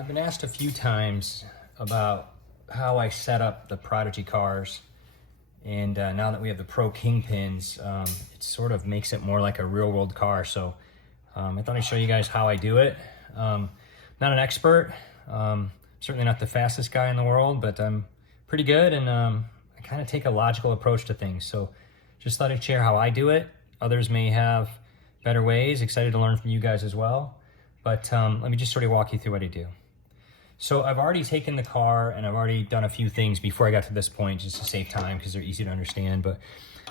I've been asked a few times about how I set up the Prodigy cars, and now that we have the Pro Kingpins, it sort of makes it more like a real world car. So I thought I'd show you guys how I do it. Not an expert, certainly not the fastest guy in the world, but I'm pretty good, and I kind of take a logical approach to things. So just thought I'd share how I do it. Others may have better ways. Excited to learn from you guys as well. But let me just sort of walk you through what I do. So I've already taken the car and I've already done a few things before I got to this point just to save time because they're easy to understand. But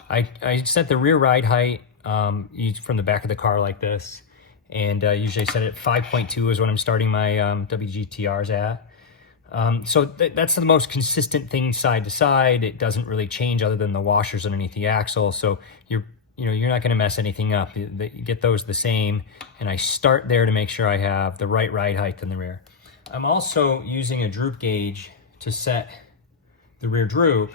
I set the rear ride height from the back of the car like this. And usually I set it at 5.2 is what I'm starting my WGTRs at. So that's the most consistent thing side to side. It doesn't really change other than the washers underneath the axle. So you're not going to mess anything up. You get those the same. And I start there to make sure I have the right ride height in the rear. I'm also using a droop gauge to set the rear droop.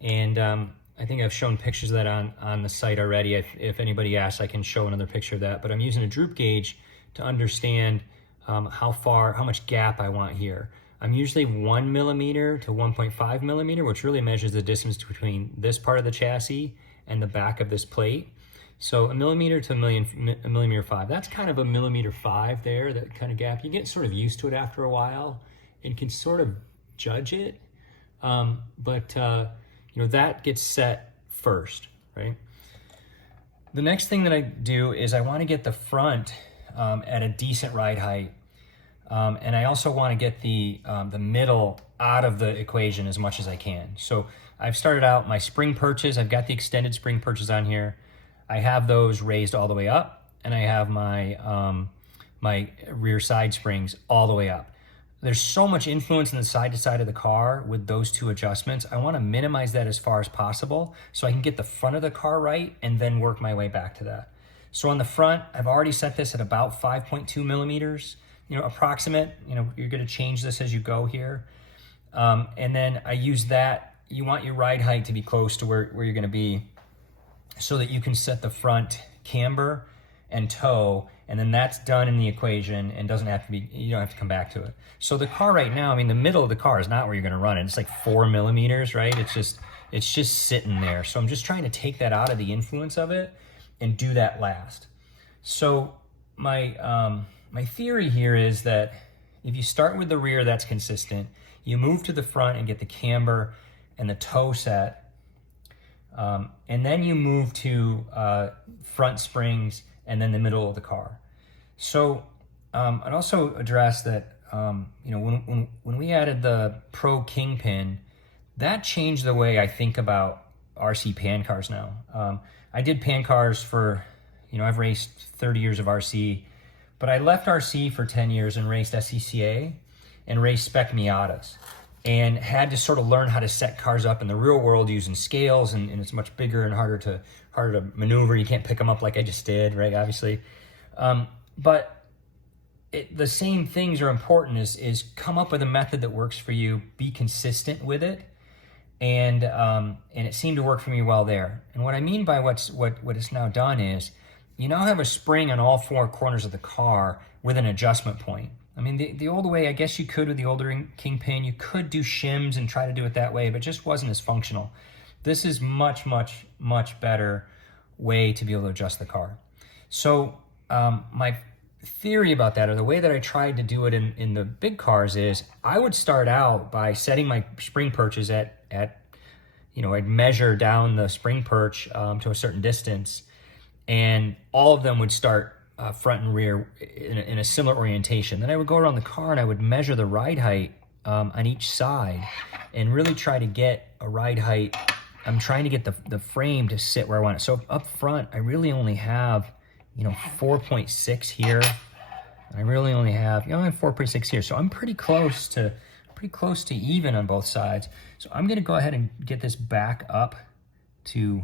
And I think I've shown pictures of that on the site already. If anybody asks, I can show another picture of that. But I'm using a droop gauge to understand how much gap I want here. I'm usually 1 millimeter to 1.5 millimeter, which really measures the distance between this part of the chassis and the back of this plate. So 1 millimeter to 1.5 millimeter. That's kind of 1.5 millimeter there, that kind of gap. You get sort of used to it after a while and can sort of judge it. That gets set first, right? The next thing that I do is I want to get the front at a decent ride height. And I also want to get the middle out of the equation as much as I can. So I've started out my spring perches. I've got the extended spring perches on here. I have those raised all the way up, and I have my my rear side springs all the way up. There's so much influence in the side to side of the car with those two adjustments. I want to minimize that as far as possible so I can get the front of the car right and then work my way back to that. So on the front, I've already set this at about 5.2 millimeters. Approximate, you're going to change this as you go here. And then I use that. You want your ride height to be close to where you're going to be so that you can set the front camber and toe, and then that's done in the equation and doesn't have to be, you don't have to come back to it. So the car right now, the middle of the car is not where you're going to run it. It's like 4 millimeters, right? It's just sitting there. So I'm just trying to take that out of the influence of it and do that last. So my theory here is that if you start with the rear, that's consistent. You move to the front and get the camber and the toe set. And then you move to front springs and then the middle of the car. So I'd also address that, when we added the Pro Kingpin, that changed the way I think about RC pan cars now. I did pan cars for, I've raced 30 years of RC. But I left RC for 10 years and raced SCCA and raced spec Miatas and had to sort of learn how to set cars up in the real world using scales, and it's much bigger and harder to maneuver. You can't pick them up like I just did, right, obviously. But the same things are important is come up with a method that works for you, be consistent with it, and it seemed to work for me well there. And what I mean by what it's now done is, you now have a spring on all 4 corners of the car with an adjustment point. The old way, I guess you could with the older Kingpin, you could do shims and try to do it that way, but it just wasn't as functional. This is much, much, much better way to be able to adjust the car. So my theory about that, or the way that I tried to do it in the big cars, is I would start out by setting my spring perches at I'd measure down the spring perch to a certain distance, and all of them would start front and rear in a similar orientation. Then I would go around the car and I would measure the ride height on each side and really try to get a ride height. I'm trying to get the frame to sit where I want it. So up front, I really only have, 4.6 here. I really only have, I have 4.6 here. So I'm pretty close to even on both sides. So I'm going to go ahead and get this back up to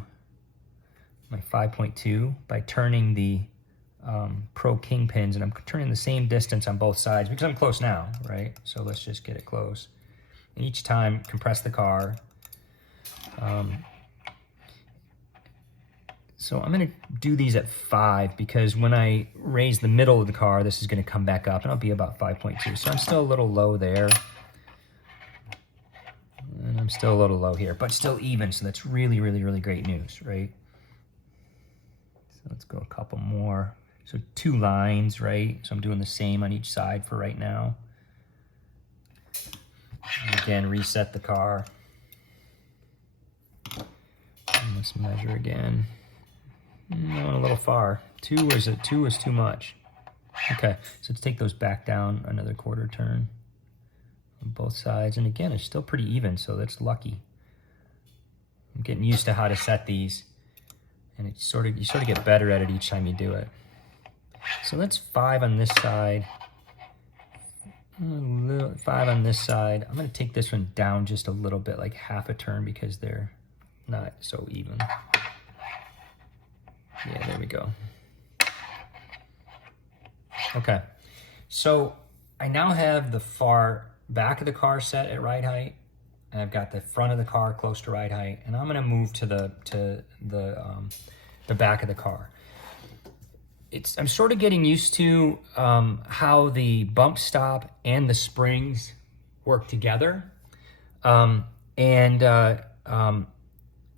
my 5.2 by turning the Pro Kingpins, and I'm turning the same distance on both sides because I'm close now, right? So let's just get it close. And each time, compress the car. So I'm gonna do these at 5 because when I raise the middle of the car, this is gonna come back up and I'll be about 5.2. So I'm still a little low there. And I'm still a little low here, but still even. So that's really, really, really great news, right? So let's go a couple more. So 2 lines, right? So I'm doing the same on each side for right now. And again, reset the car. And let's measure again. No, a little far. 2 was too much. Okay, so let's take those back down another quarter turn on both sides. And again, it's still pretty even, so that's lucky. I'm getting used to how to set these, and you sort of get better at it each time you do it. So that's 5 on this side. 5 on this side. I'm going to take this one down just a little bit, like half a turn, because they're not so even. Yeah, there we go. Okay, so I now have the far back of the car set at ride height, and I've got the front of the car close to ride height, and I'm going to move to the back of the car. I'm sort of getting used to how the bump stop and the springs work together,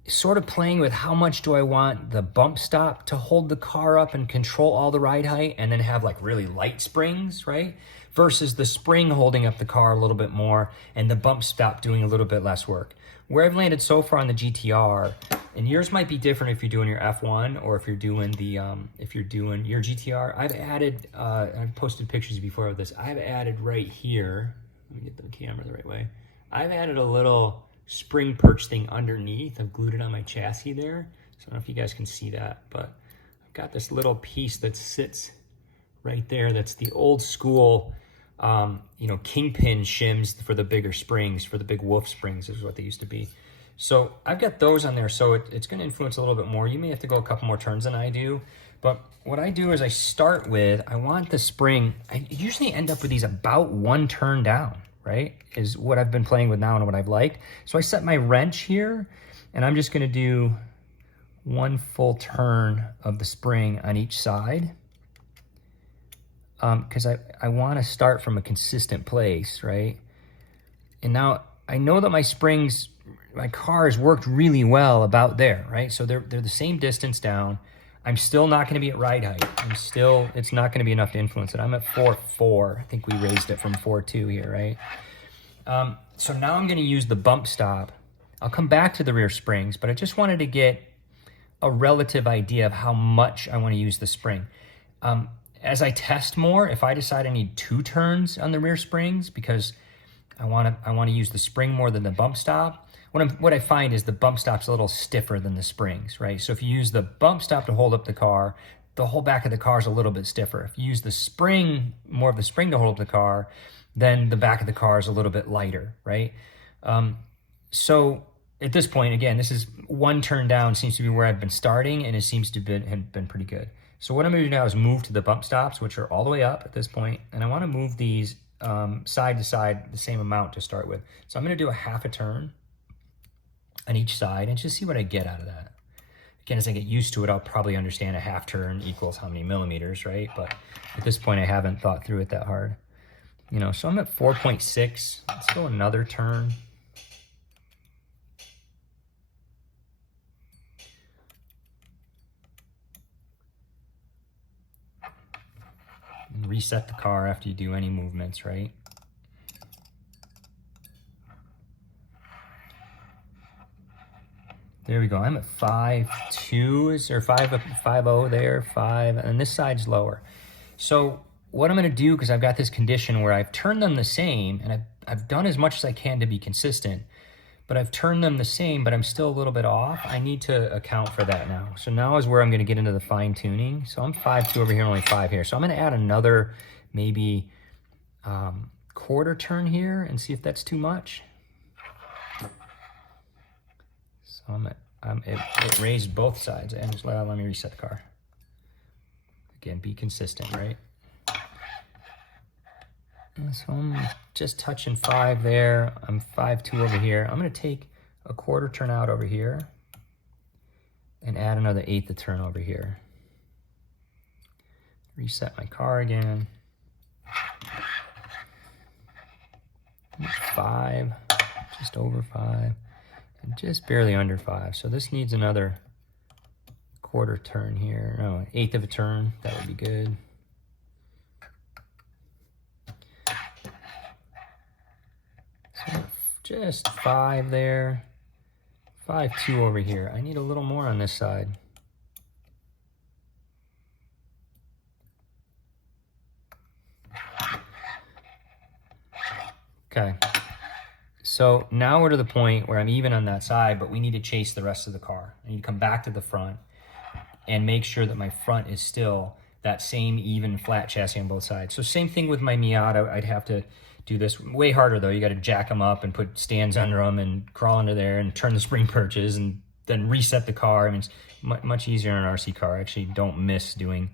sort of playing with how much do I want the bump stop to hold the car up and control all the ride height and then have like really light springs, right? Versus the spring holding up the car a little bit more and the bump stop doing a little bit less work. Where I've landed so far on the GTR, and yours might be different if you're doing your F1 or if you're doing your GTR. I've added, I've posted pictures before of this. I've added right here, let me get the camera the right way. I've added a little spring perch thing underneath. I've glued it on my chassis there. So I don't know if you guys can see that, but I've got this little piece that sits right there. That's the old school, kingpin shims for the bigger springs, for the big wolf springs is what they used to be. So I've got those on there, so it's going to influence a little bit more. You may have to go a couple more turns than I do, but what I do is I want the spring, I usually end up with these about 1 turn down, right? Is what I've been playing with now and what I've liked. So I set my wrench here, and I'm just going to do 1 full turn of the spring on each side. Because I want to start from a consistent place, right? And now I know that my car has worked really well about there, right? So they're the same distance down. I'm still not going to be at ride height. It's not going to be enough to influence it. I'm at 4.4. I think we raised it from 4.2 here, right? So now I'm going to use the bump stop. I'll come back to the rear springs, but I just wanted to get a relative idea of how much I want to use the spring. As I test more, if I decide I need 2 turns on the rear springs because I want to use the spring more than the bump stop, what I find is the bump stop's a little stiffer than the springs, right? So if you use the bump stop to hold up the car, the whole back of the car is a little bit stiffer. If you use the spring, more of the spring to hold up the car, then the back of the car is a little bit lighter, right? So at this point, again, this is 1 turn down seems to be where I've been starting, and it seems to have been pretty good. So what I'm going to do now is move to the bump stops, which are all the way up at this point, and I want to move these side to side the same amount to start with. So I'm going to do a half a turn on each side and just see what I get out of that. Again, as I get used to it, I'll probably understand a half turn equals how many millimeters, right? But at this point, I haven't thought through it that hard. So I'm at 4.6. Let's go another turn. And reset the car after you do any movements, right? There we go. I'm at 5.2. Is there 5.0 there? 5, and this side's lower. So what I'm going to do, because I've got this condition where I've turned them the same, and I've done as much as I can to be consistent, but I've turned them the same, but I'm still a little bit off. I need to account for that now. So now is where I'm going to get into the fine tuning. So I'm 5.2 over here, only 5 here. So I'm going to add another maybe quarter turn here and see if that's too much. So it raised both sides, and just let me reset the car. Again, be consistent, right? So I'm just touching 5 there. I'm 5.2 over here. I'm going to take a quarter turn out over here. and add another 1/8 of turn over here. Reset my car again. 5, just over 5, and just barely under 5. So this needs another 1/4 turn here. No, 1/8 of a turn, that would be good. So just 5 there, 5.2 over here. I need a little more on this side. Okay, so now we're to the point where I'm even on that side, but we need to chase the rest of the car. I need to come back to the front and make sure that my front is still that same even flat chassis on both sides. So same thing with my Miata. I'd have to do this way harder though. You got to jack them up and put stands under them and crawl under there and turn the spring perches and then reset the car. I mean, it's much easier on an RC car. I actually don't miss doing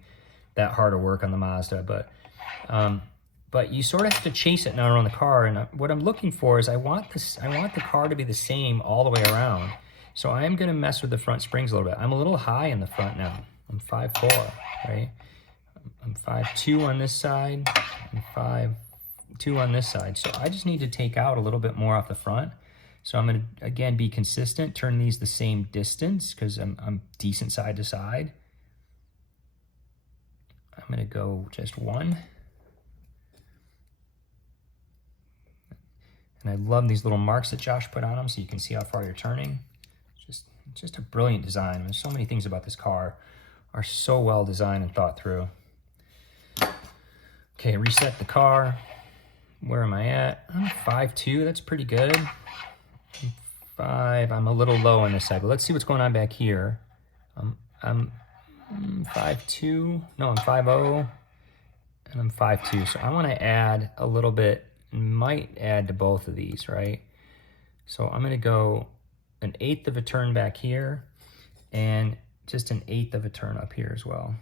that harder work on the Mazda, but you sort of have to chase it now around the car. And what I'm looking for is I want the car to be the same all the way around. So I am going to mess with the front springs a little bit. I'm a little high in the front now. I'm 5'4", right? I'm 5'2" on this side and 5'2" on this side. So I just need to take out a little bit more off the front. So I'm going to, again, be consistent, turn these the same distance because I'm decent side to side. I'm going to go just 1. And I love these little marks that Josh put on them so you can see how far you're turning. Just a brilliant design. There's so many things about this car are so well designed and thought through. Okay, reset the car. Where am I at? I'm 5'2", that's pretty good. 5, I'm a little low on this side, but let's see what's going on back here. I'm 5'2", no, I'm 5'0", and I'm 5'2". So I want to add a little bit, might add to both of these, right? So I'm going to go 1/8 of a turn back here and just 1/8 of a turn up here as well.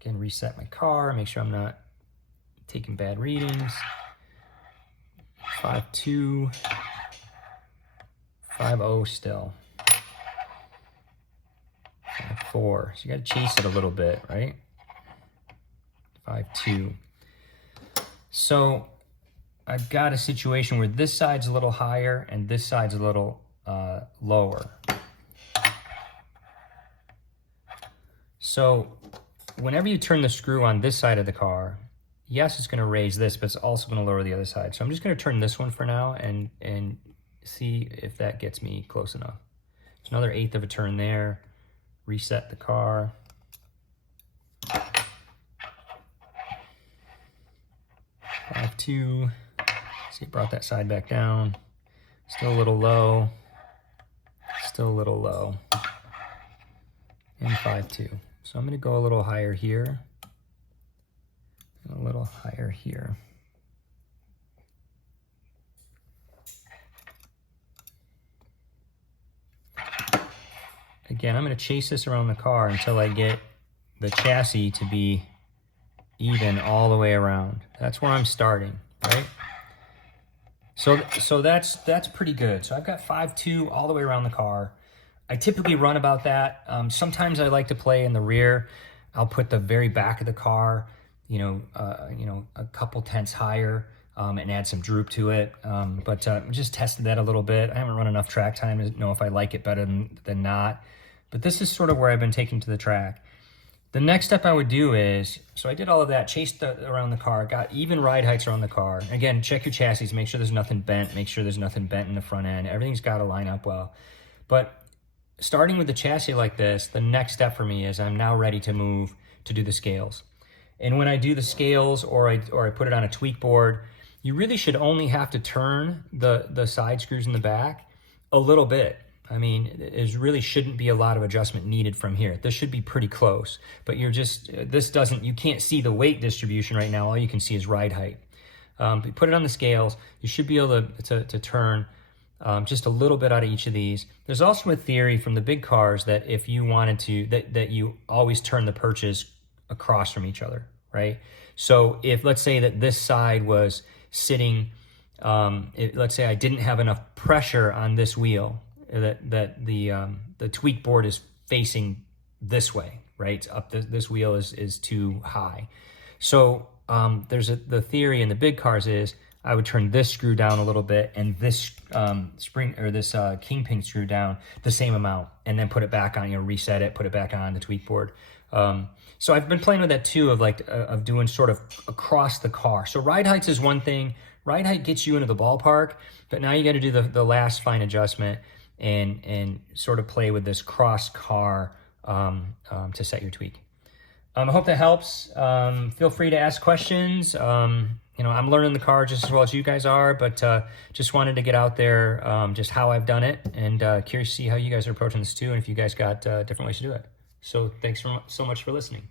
Again, reset my car, make sure I'm not taking bad readings. 5'2", 5'0" still. 5'4", so you got to chase it a little bit, right? 5'2". So I've got a situation where this side's a little higher and this side's a little lower. So whenever you turn the screw on this side of the car, yes, it's going to raise this, but it's also going to lower the other side. So I'm just going to turn this one for now and see if that gets me close enough. It's another 1/8 of a turn there. Reset the car. Five two. See, it brought that side back down. Still a little low. Still a little low. And 5'2". So I'm going to go a little higher here. And a little higher here. Again, I'm going to chase this around the car until I get the chassis to be even all the way around. That's where I'm starting, right? So that's pretty good. So I've got 5'2" all the way around the car. I typically run about that. Sometimes I like to play in the rear. I'll put the very back of the car, a couple tenths higher, and add some droop to it. But just tested that a little bit. I haven't run enough track time to know if I like it better than not. But this is sort of where I've been taking to the track. The next step I would do is, so I did all of that, chased around the car, got even ride heights around the car. Again, check your chassis, make sure there's nothing bent, make sure there's nothing bent in the front end. Everything's got to line up well. But starting with the chassis like this, the next step for me is I'm now ready to move to do the scales. And when I do the scales or I put it on a tweak board, you really should only have to turn the side screws in the back a little bit. I mean, there really shouldn't be a lot of adjustment needed from here. This should be pretty close, but you can't see the weight distribution right now. All you can see is ride height. But you put it on the scales, you should be able to turn just a little bit out of each of these. There's also a theory from the big cars that if you wanted to, that you always turn the perches across from each other, right? So if, let's say that this side was sitting, let's say I didn't have enough pressure on this wheel, that the tweak board is facing this way, right? Up this wheel is too high. So the theory in the big cars is I would turn this screw down a little bit and this spring or this kingpin screw down the same amount, and then put it back on, reset it, put it back on the tweak board. So I've been playing with that too, of doing sort of across the car. So ride heights is one thing. Ride height gets you into the ballpark, but now you got to do the last fine adjustment and sort of play with this cross car to set your tweak. I hope that helps. Feel free to ask questions. I'm learning the car just as well as you guys are, but just wanted to get out there just how I've done it, and curious to see how you guys are approaching this too, and if you guys got different ways to do it. So thanks so much for listening.